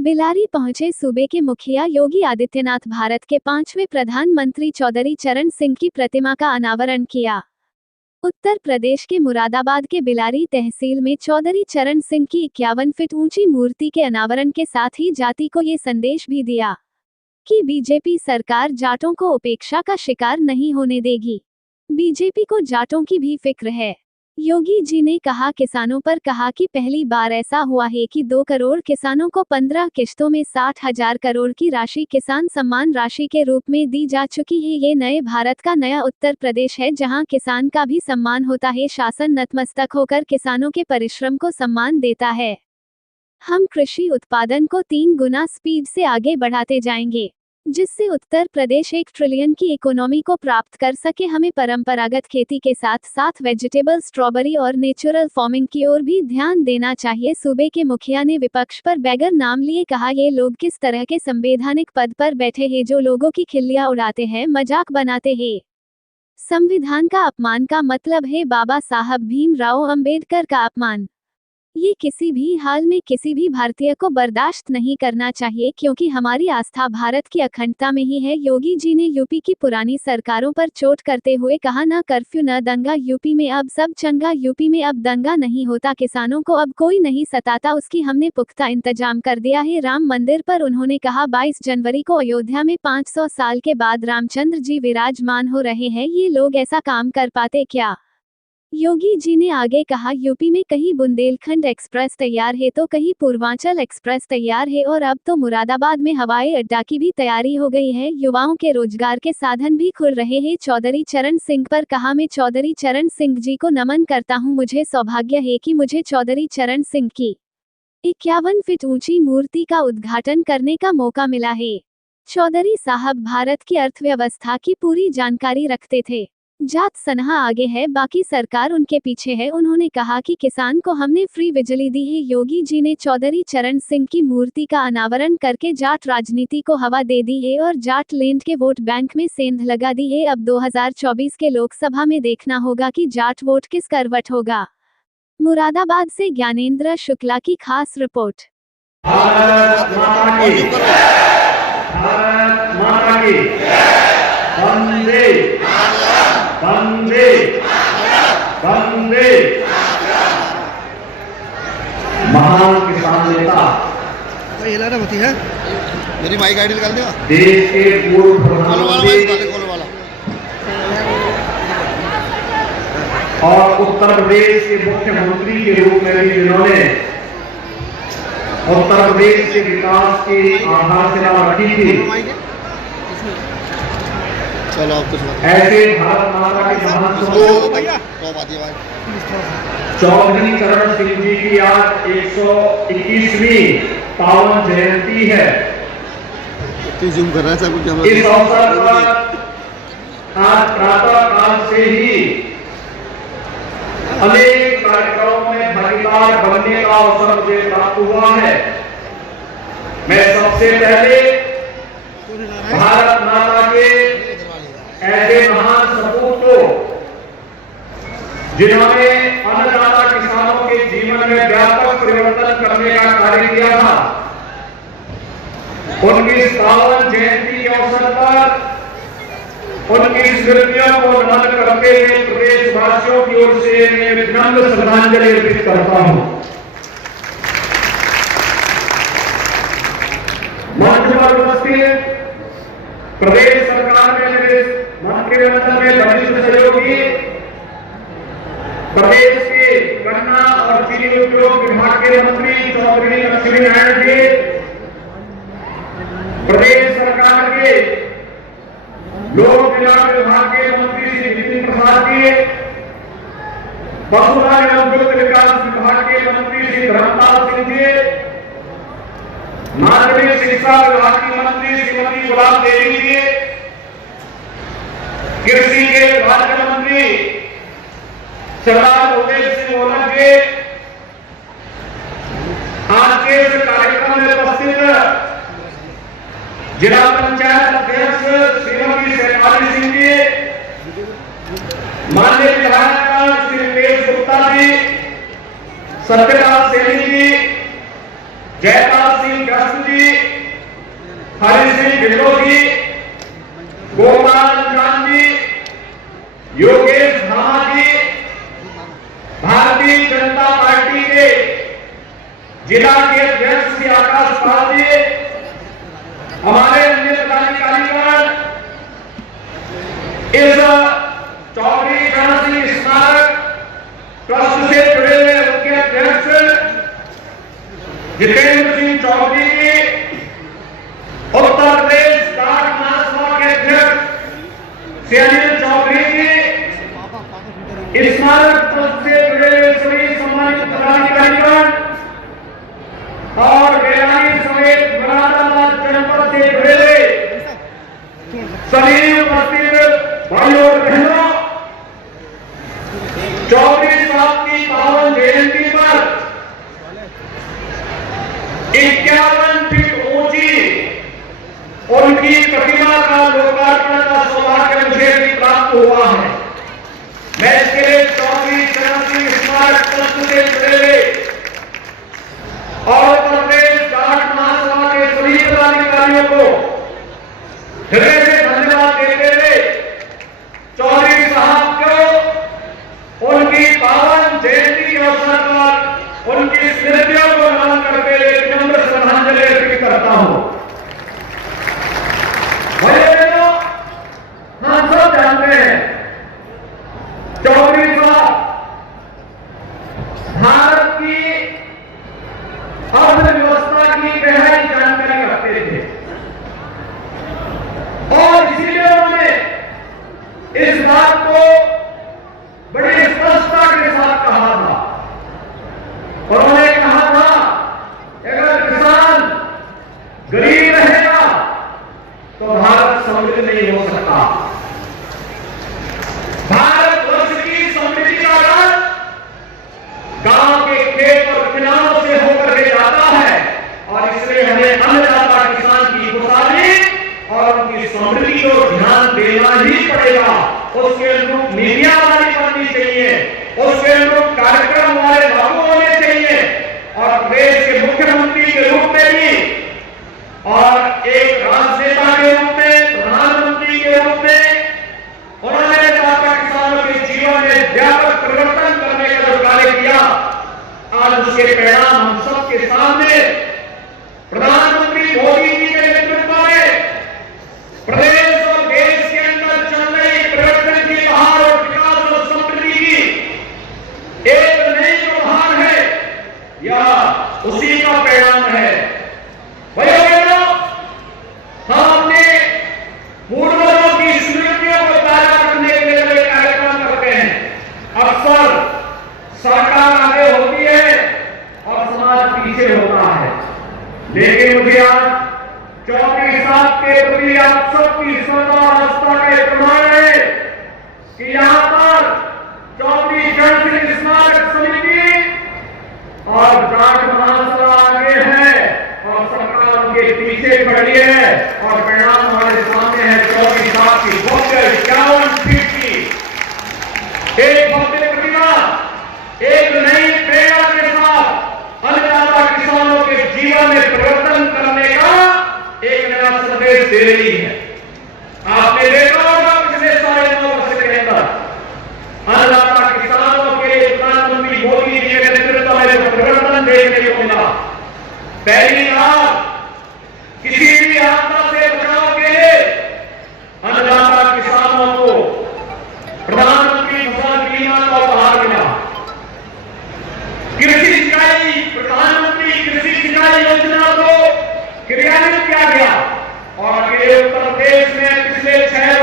बिलारी पहुंचे सूबे के मुखिया योगी आदित्यनाथ। भारत के 5वें प्रधानमंत्री चौधरी चरण सिंह की प्रतिमा का अनावरण किया। उत्तर प्रदेश के मुरादाबाद के बिलारी तहसील में चौधरी चरण सिंह की 51 फीट ऊंची मूर्ति के अनावरण के साथ ही जाति को ये संदेश भी दिया कि बीजेपी सरकार जाटों को उपेक्षा का शिकार नहीं होने देगी। बीजेपी को जाटों की भी फिक्र है। योगी जी ने कहा किसानों पर कहा कि पहली बार ऐसा हुआ है कि 2 करोड़ किसानों को 15 किश्तों में 60,000 करोड़ की राशि किसान सम्मान राशि के रूप में दी जा चुकी है। ये नए भारत का नया उत्तर प्रदेश है जहां किसान का भी सम्मान होता है। शासन नतमस्तक होकर किसानों के परिश्रम को सम्मान देता है। हम कृषि उत्पादन को 3 गुना स्पीड से आगे बढ़ाते जाएंगे जिससे उत्तर प्रदेश 1 ट्रिलियन की इकोनॉमी को प्राप्त कर सके। हमें परंपरागत खेती के साथ साथ वेजिटेबल, स्ट्रॉबेरी और नेचुरल फार्मिंग की ओर भी ध्यान देना चाहिए। सूबे के मुखिया ने विपक्ष पर बैगर नाम लिए कहा ये लोग किस तरह के संवैधानिक पद पर बैठे हैं जो लोगों की खिल्लियां उड़ाते हैं, मजाक बनाते हैं। संविधान का अपमान का मतलब है बाबा साहब भीमराव अंबेडकर का अपमान। ये किसी भी हाल में किसी भी भारतीय को बर्दाश्त नहीं करना चाहिए क्योंकि हमारी आस्था भारत की अखंडता में ही है। योगी जी ने यूपी की पुरानी सरकारों पर चोट करते हुए कहा न कर्फ्यू न दंगा, यूपी में अब सब चंगा, यूपी में अब दंगा नहीं होता, किसानों को अब कोई नहीं सताता, उसकी हमने पुख्ता इंतजाम कर दिया है। राम मंदिर पर उन्होंने कहा 22 जनवरी को अयोध्या में 500 साल के बाद रामचंद्र जी विराजमान हो रहे हैं, ये लोग ऐसा काम कर पाते क्या। योगी जी ने आगे कहा यूपी में कहीं बुंदेलखंड एक्सप्रेस तैयार है तो कहीं पूर्वांचल एक्सप्रेस तैयार है और अब तो मुरादाबाद में हवाई अड्डा की भी तैयारी हो गई है। युवाओं के रोजगार के साधन भी खुल रहे हैं। चौधरी चरण सिंह पर कहा मैं चौधरी चरण सिंह जी को नमन करता हूं, मुझे सौभाग्य है कि मुझे चौधरी चरण सिंह की 51 फीट ऊंची मूर्ति का उद्घाटन करने का मौका मिला है। चौधरी साहब भारत की अर्थव्यवस्था की पूरी जानकारी रखते थे। जात सनहा आगे है, बाकी सरकार उनके पीछे है। उन्होंने कहा कि किसान को हमने फ्री बिजली दी है। योगी जी ने चौधरी चरण सिंह की मूर्ति का अनावरण करके जाट राजनीति को हवा दे दी है और जाट लैंड के वोट बैंक में सेंध लगा दी है। अब 2024 के लोकसभा में देखना होगा कि जाट वोट किस करवट होगा। मुरादाबाद से ज्ञानेंद्र शुक्ला की खास रिपोर्ट। भारत माता की भारत माता की वंदे वंदे वंदे। महान किसान नेता हिलाना होती है मेरी माइक आइडियल कर देगा। देश के पूर्व प्रधानमंत्री और उत्तर प्रदेश के मुख्यमंत्री के रूप में भी जिन्होंने उत्तर प्रदेश के विकास की आधारशिला रखी थी, चलो आप कुछ ऐसे भारत माता के महान चौधरी चरण सिंह जी की आज 121वीं पावन जयंती है। जूम कर रहा है सब। इस अवसर पर आज प्रातः काल से ही अनेक कार्यक्रमों में भागीदार बनने का अवसर मुझे प्राप्त हुआ है। मैं सबसे पहले भारत माता के ऐसे महान सपूत को जिन्होंने अन्नदाता किसानों के जीवन में व्यापक परिवर्तन करने का कार्य किया था, उनकी पावन जयंती के अवसर पर उनकी स्मृतियों को नमन करते हुए प्रदेशवासियों की ओर से मैं विनम्र श्रद्धांजलि अर्पित करता हूं। मंच पर उपस्थित प्रदेश सरकार में मेरे मंत्रिमंडल में वरिष्ठ सहयोगी, प्रदेश के गन्ना और चीनी उद्योग विभाग के मंत्री चौधरी लक्ष्मीनारायण जी, प्रदेश सरकार के लोक निर्माण विभाग के मंत्री श्री नितिन प्रसाद जी, पशुधन एवं दुग्ध विकास विभाग के मंत्री श्री धर्मपाल सिंह जी, माननीय शिक्षा विभाग की मंत्री श्रीमती गुलाब देवी जी, कृषि के विभाग के मंत्री सरदार उदय सिंह ओला जी, आज के इस कार्यक्रम में उपस्थित जिला पंचायत अध्यक्ष श्रीमती शेफाली सिंह जी, माननीय विधायक श्री निलेश गुप्ता जी, सत्यपाल सैनी जी, जयपाल सिंह व्यास जी, हरि सिंह ढिल्लों जी, गोपाल चांद जी, योगेश धामा जी, भारतीय जनता पार्टी के जिला के अध्यक्ष श्री आकाश पाल जी, हमारे अन्य पदाधिकारीगण, इस चौधरी चरण सिंह स्मारक ट्रस्ट से जुड़े हुए उनके अध्यक्ष जितेंद्र सिंह चौधरी जी, उत्तर प्रदेश जाट महासभा के अध्यक्ष श्री अनिल चौधरी जी, स्मारक ट्रस्ट से जुड़े हुए सभी सम्मानित पदाधिकारीगण और बेलानी समेत मुरादाबाद जनपद से जुड़े हुए सभी उपस्थित भाइयों और बहनों, चौधरी साहब की पावन जयंती पर 51 फीट ऊंची उनकी प्रतिमा का लोकार्पण का सौभाग्य मुझे भी प्राप्त हुआ है। मैं इसके लिए चौधरी चरण सिंह स्मारक ट्रस्ट से जुड़े हुए और प्रदेश जाट महासभा के सभी पदाधिकारियों को हृदय से धन्यवाद देते हुए चौधरी साहब को उनकी पावन जयंती के अवसर पर उनकी स्मृतियों को नमन करते हुए विनम्र श्रद्धांजलि अर्पित करता हूं। हम सब जानते हैं चौधरी साहब भारत की अर्थव्यवस्था की गहरी जानकारी रखते थे और इसीलिए उन्होंने इस बात को बड़ी स्पष्टता के साथ कहा था। उन्होंने कहा था अगर किसान गरीब रहेगा तो भारत समृद्ध नहीं हो सकता। भारतवर्ष की समृद्धि का राज गांव के खेत और किसानों से होकर के जाता है और इसलिए हमें अन्नदाता किसान की खुशहाली और उनकी समृद्धि को ध्यान देना ही पड़ेगा। उसके अनुरूप नीतियां हमारी बननी चाहिए, उसके अनुरूप कार्यक्रम हमारे लागू होने चाहिए और प्रदेश के मुख्यमंत्री के रूप में भी और एक राजनेता के रूप में, प्रधानमंत्री के रूप में उन्होंने अन्नदाता किसानों के जीवन में व्यापक परिवर्तन करने का जो कार्य किया, आज उसके परिणाम हम सबके सामने प्रधानमंत्री मोदी जी के नेतृत्व में प्रदेश और देश के अंदर चल रही परिवर्तन की बहार और विकास और समृद्धि की एक नई जो बहार है, यह उसी का परिणाम है। भाइयों, हम अपने पूर्वजों की स्मृतियों को ताजा करने के लिए कार्यक्रम करते हैं। अक्सर सरकार आगे होती है और समाज पीछे होता है, लेकिन मुझे आज चौधरी साहब के प्रति आप सबकी श्रद्धा और आस्था का प्रमाण है कि यहां पर चौधरी चरण सिंह स्मारक समिति और जाट महासभा आगे है और सरकार उनके पीछे खड़ी है और परिणाम हमारे सामने है। चौधरी साहब की भव्य 51 फीट की एक भव्य प्रतिमा एक नई प्रेरणा के साथ अन्नदाता किसानों के जीवन में परिवर्तन करने का एक नया संदेश दे रही है। आपने देखा होगा पिछले 9.5 वर्ष के अंदर अन्नदाता किसानों के प्रधानमंत्री मोदी जी के नेतृत्व में जो परिवर्तन देखने को मिला, पहली बार किसी भी आपदा से बचाव के लिए अन्नदाता किसानों को प्रधानमंत्री फसल बीमा का उपहार मिला। कृषि सिंचाई प्रधानमंत्री कृषि सिंचाई योजना को क्रियान्वित किया गया और उत्तर प्रदेश में पिछले 6